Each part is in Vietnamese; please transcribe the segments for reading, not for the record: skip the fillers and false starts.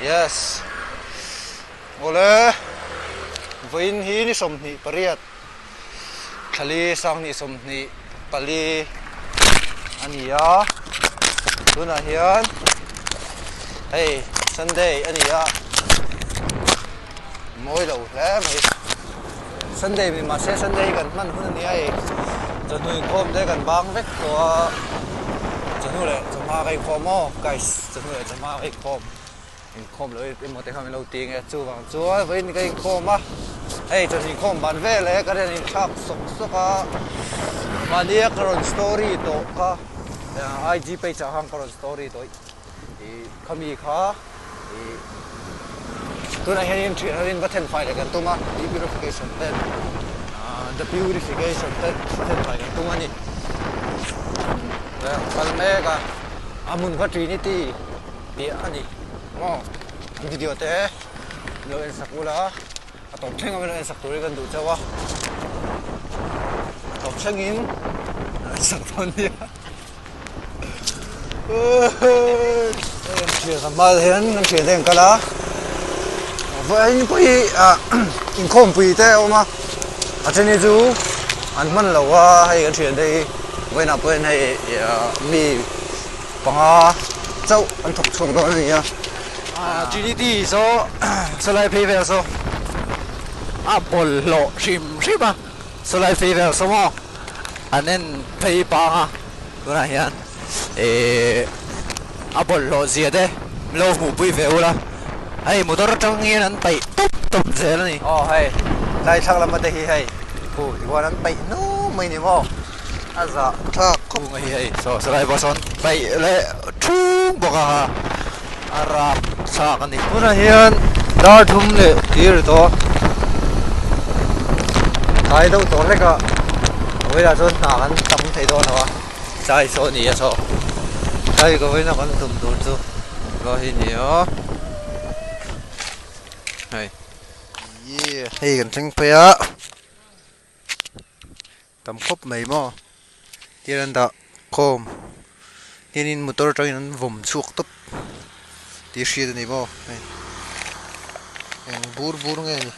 Yes. Ole. Vain hi ni som ni pariat. Thali sang ni som ni pali ania. Tuna hian. Hey, Sunday ania. Moi lo hle mai. Sunday mi ma se Sunday kan man hun ni ai. Chon hui khom de kan bang vek to. Chon hu le choma kai khom mo guys. Chon hu le choma kai khom. Inkhawmเลยเป็นโมเดลเขาไม่รู้ตีไงจูบางจูไว้นี่ก็inkhawmอ่ะเฮ้ยจนinkhawmบานเวเลยก็ได้นี่ชักสุกสุกอ่ะมาเรียกกรอนสตอรี่ตัวก็IG ไปจะหางกรอนสตอรี่ตัวเขามีค่ะตัวนั้นเห็นที่เห็นว่า10 ไฟล์กันตัวมา purification 10 the purification 10 ไฟล์กันตัวนี้แล้วกันแม่ก็อามุนก็ Trinity เปียอันนี้video te lo en sakula atom thenga melo en saktori kan du chawa atom thengin sakton dia en thia kamal hen nan thia den kala vai ni pui inkhawm pui te oma achani chu an man lo wa hai kan thia dei waina poin hai mi panga chau an thok chong do ni ya Trinity so lai phi về so bawlhlawh rim à so lai phi về so mo anh nên phi pa ha cái này hiền bawlhlawh gì đấy lâu ngủ phi về ula hay motor trong nghe anh bay tụp dễ là này hay đây thằng làm cái gì hay qua anh bay nó mấy này mo giờ thằng không cái hay so lai boson bay lại chung bọc à Arab sa kan ni puna hian dar thum le tir to tai do to le ka oi la chon na kan tam thei do na wa sai so ni ya so sai ko oi na kan tum dur chu lo hi ni yo hai ye hei kan thing pe ya tam khop mai mo tiran da khom tinin motor train an vom chuk top tí xia này vô em bur nghe nhỉ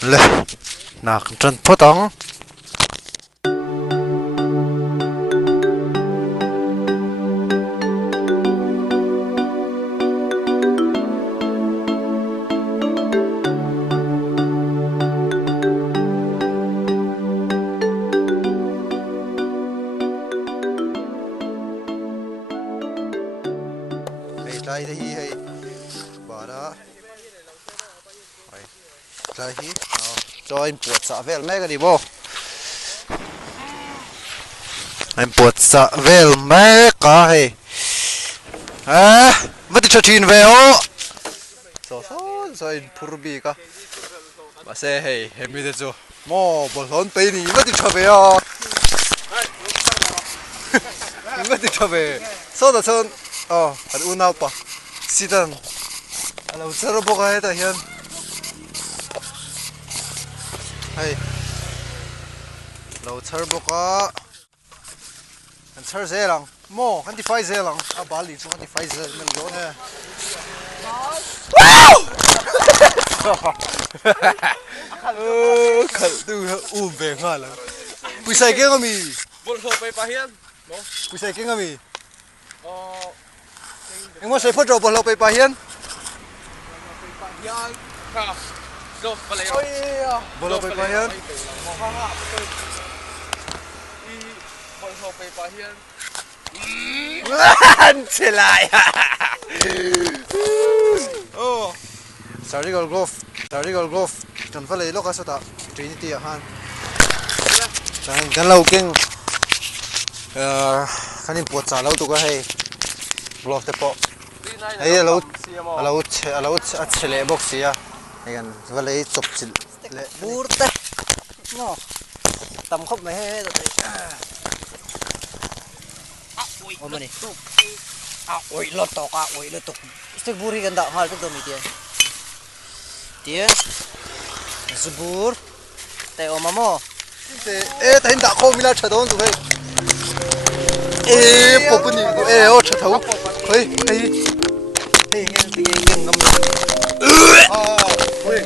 lệ nạc chân phốt tóng đây thì hay banah đây hi cho anh buột xả vel mấy cái đi vô anh buột xả vel mấy cái mất đi cho tin về ô so anh purbi cả mà xe hay em biết rồi mò bỏ lon tay đi mất đi cho về à mất đi cho về so đó son anh unau pa sidan alo charo boka heta hian hay lo char boka an char zelang mo kan tifai zelang bali chu kan tifai zel men lo ne khal tu be ngala puisai ke ngami bawlhlawh pe pahian puisai ke ngami em có xây phốt rồi bawlhlawh pe pahian bawlhlawh pe pahian bawlhlawh pe pahian anh sẽ lại Sarigol golf chẳng phải lấy lúc sao ta Trinity à han chẳng lâu kinh khán in buộc trả lâu tụi cái hay glove te po ấy lâu chele box ya nàyกันว่าเลยจบสิเละบูร์ตะเนาะตำครบไหมเฮ้ยตัวนี้โอ้มันนี่โอ้ยรถตกโอ้ยรถตกสบูรี่กันด่าหาตัวมีเตี้ยสบูรแต่ออกมาโม่ ê thấy đã khô mila chở đón rồi ê bộ bún ê ô chở thấu ơi ê ê nghe ngâm ơi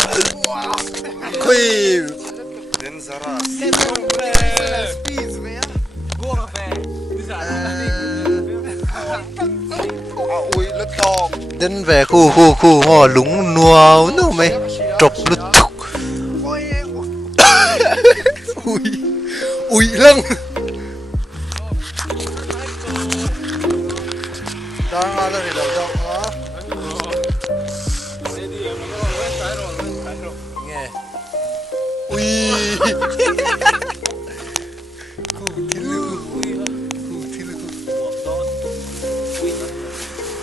đến về khu mò lúng nuao nó mày trọc lút thục ui lăng đang ở đây đâu đâu hả nghe ui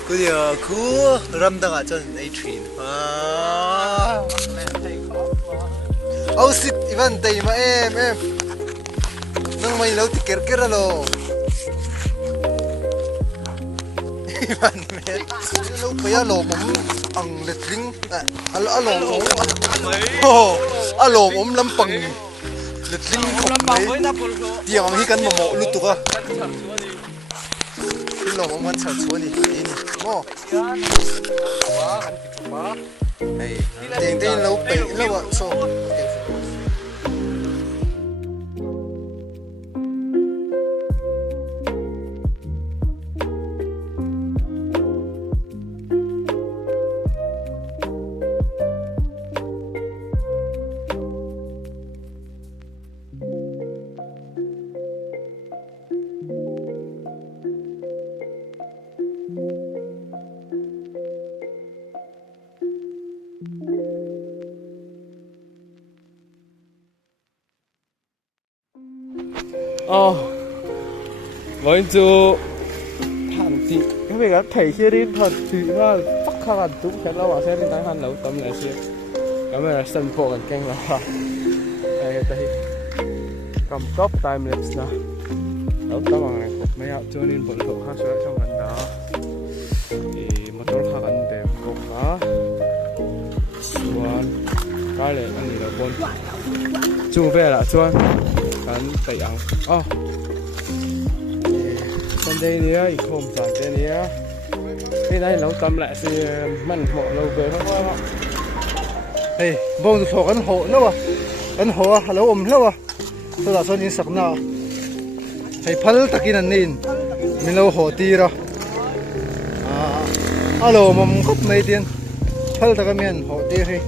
cứ điều cứ râm đang ở trên A train oh shit Ivan tay mà em nang may lâu ticket kira lo Ivan men lâu kaya lo mom ang letling alo mom lampang letling khop tiang hi kan mo lutuka lo mom han chal chuani ni mo hey ting lâu pe lâu so going to thằng chị cái việc thầy kia đi thật thì nó bắt khá là đúng thế lâu sẽ đến hành lâu tâm này xưa cái này là sân phố gần keng là đây đây cầm cốc time lapse nè lâu tâm này mấy ạ cho nên bọn thổ khác sẽ trong gần đó thì một chỗ khác gần để cùng đó xuân cái này anh nhìn là bốn chung về là xuân anh tẩy ăn Sunday này inkhawm chán thế này cái này lâu tâm lại thì mình họ lâu về không có hey bông thổ ăn hộ lâu à lâu lâu à tôi đã cho nhìn sạc nào hey phal takin anh nín mình lâu hộ ti rồi alo mầm cốc mấy tiền phal takin mình hộ ti hay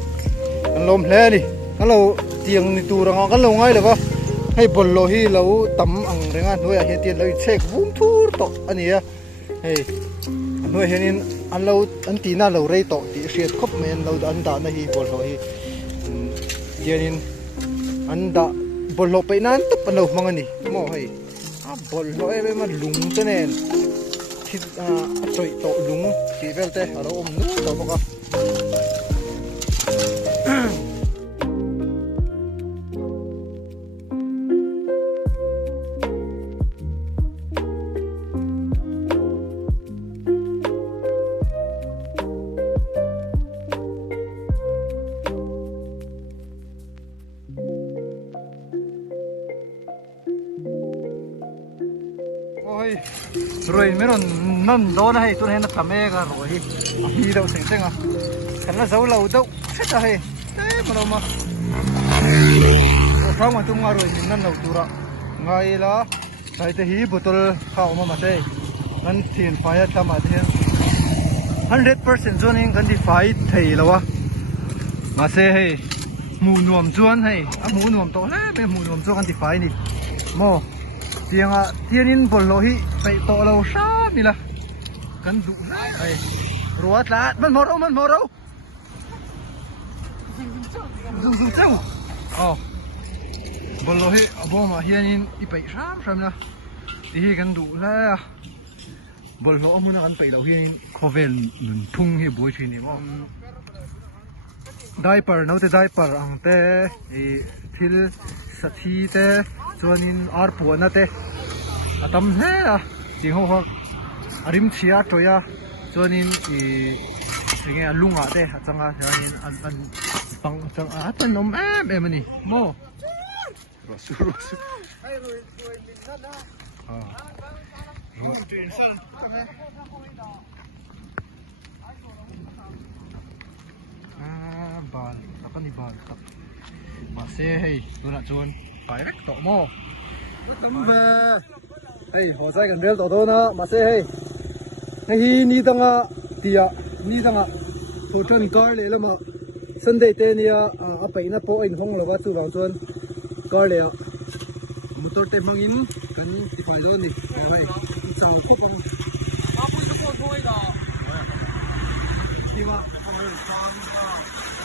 anh lom lẽ đi anh lâu tiền đi tu rồi anh lâu ngay được không hay bawlhlawh hi lâu tắm ăn rồi anh nuôi hiện tiền lâu check vung thur to anh ấy hey nuôi hiện anh lâu anh tí na lâu rây to tí siết khop men lâu anh đã na hi bawlhlawh hi tiền anh đã bawlhlawh pe nan tấp anh lâu mang anh đi mò hay bawlhlawh em mà lúng thế này thì trời to lúng thì về thế ở đâu ôm nước to bóc rồi mấy con năn đó này tôi thấy nó cầm e cả rồi đi đâu sỉnh sỉnh à cái nó giấu lâu đâu hết ra hay thế mà đâu mà không mà tôi ngồi rồi mình năn lâu tu ra ngay là tại thế hi bottle khao mà thế ngân tiền phải tham mà thế 100% joining ngân tifai thầy là mà thế hay mù nuông chuan hay mù nuông to lắm mấy mù nuông chuan ngân tifai đi mò tiếng thiên in bawlhlawh hi phải to lâu sao mi là cần đủ này ruột lá mình mò đâu dùng chăng bawlhlawh hi abo mà hian in phải sam na thì cần đủ là bawlhlawh mà nó cần phải đầu hian in khovel thung hi bôi chuyện này mà diaper nấu te diaper ang te thil sathi te chuanin arpu na te atam hle a ting ho ho arim thia toya chuanin nge lunga te achanga chuanin an pang chang a tan nom em ani mo Rosu. Hey, rồi mình rất đó. Rồi chuyển sang. Bal, apa nih bal? Masih, hey, tu nak cuan. Direct tok mo. Tambe. Hey, hồ sai gần bel tok tu na, masih hey. Hey, ni tanga dia, ni tanga. Thu chân car le lama. Sunday te ni apa ina po inkhawm lo ba chu bang chuan. Car le. Motor te mangin kan tifai zo ni. Right. Chào cốc không?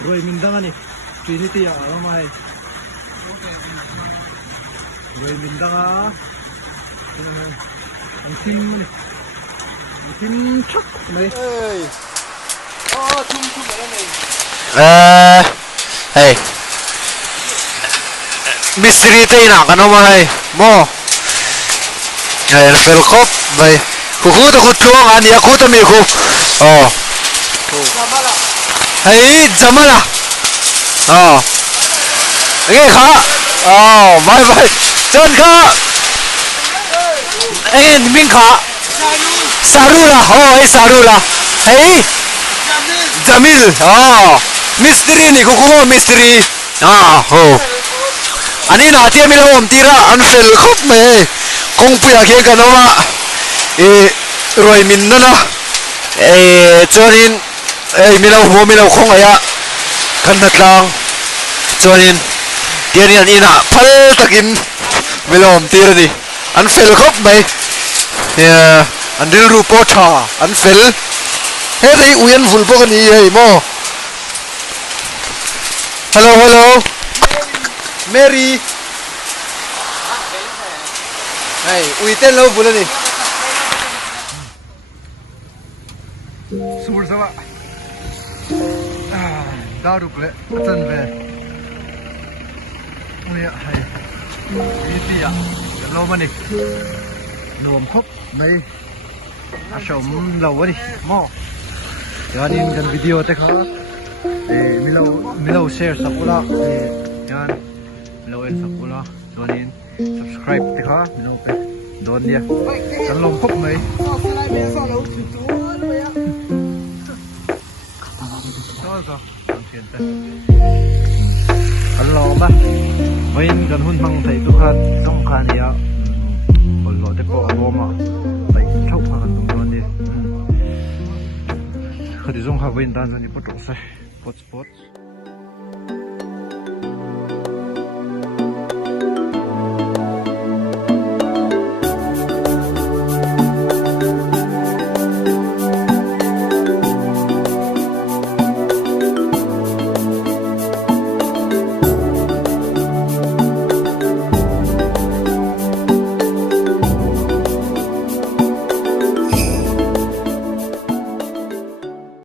Rồi mình đang ăn đi, Trinity à, không ai. Rồi mình đang ăn, tim chắc này. Thum này. Hey, mystery tay nào cái nó mà mo. Hey, fel khop, vậy. Khu ta khu chuông anh, ya khu ta mi khu. Hey, Jamala. Nghe khá. Bye bye. Chân khá. Minh khá. Sarula. Hey, Sarula. Hey. Jamil. Mystery ni kukuha mystery. Ani na tia mila om tira anfel khop me. Kung puya khe kanoma. Rồi mình nó cho nên milau không aya kan nat lang cho nên tiền yan ina phal takin milom tir đi an fel khop mai an dil ru po tha an fel he dei uyan vul po ni hei mo hello Mary hey uiten lo bula ni Super sama. Daru ple, chân về. Ui hay. Đi à, lâu mà đi. Nuông khóc này. Sống lâu đi, mo. Cho nên gần video thế khá. Milo share sapula. Yan. Milo en sapula. Cho nên subscribe thế khá. Milo pe. Đón đi. Chân lòng khóc mấy. Hello ba, mình gần hôn măng thấy tụi han trong khan gì á, còn lo để có áo mà, phải chốc hàng tụi nó đi, khi dùng hàng bên tan rồi đi bắt trộm xe, spot.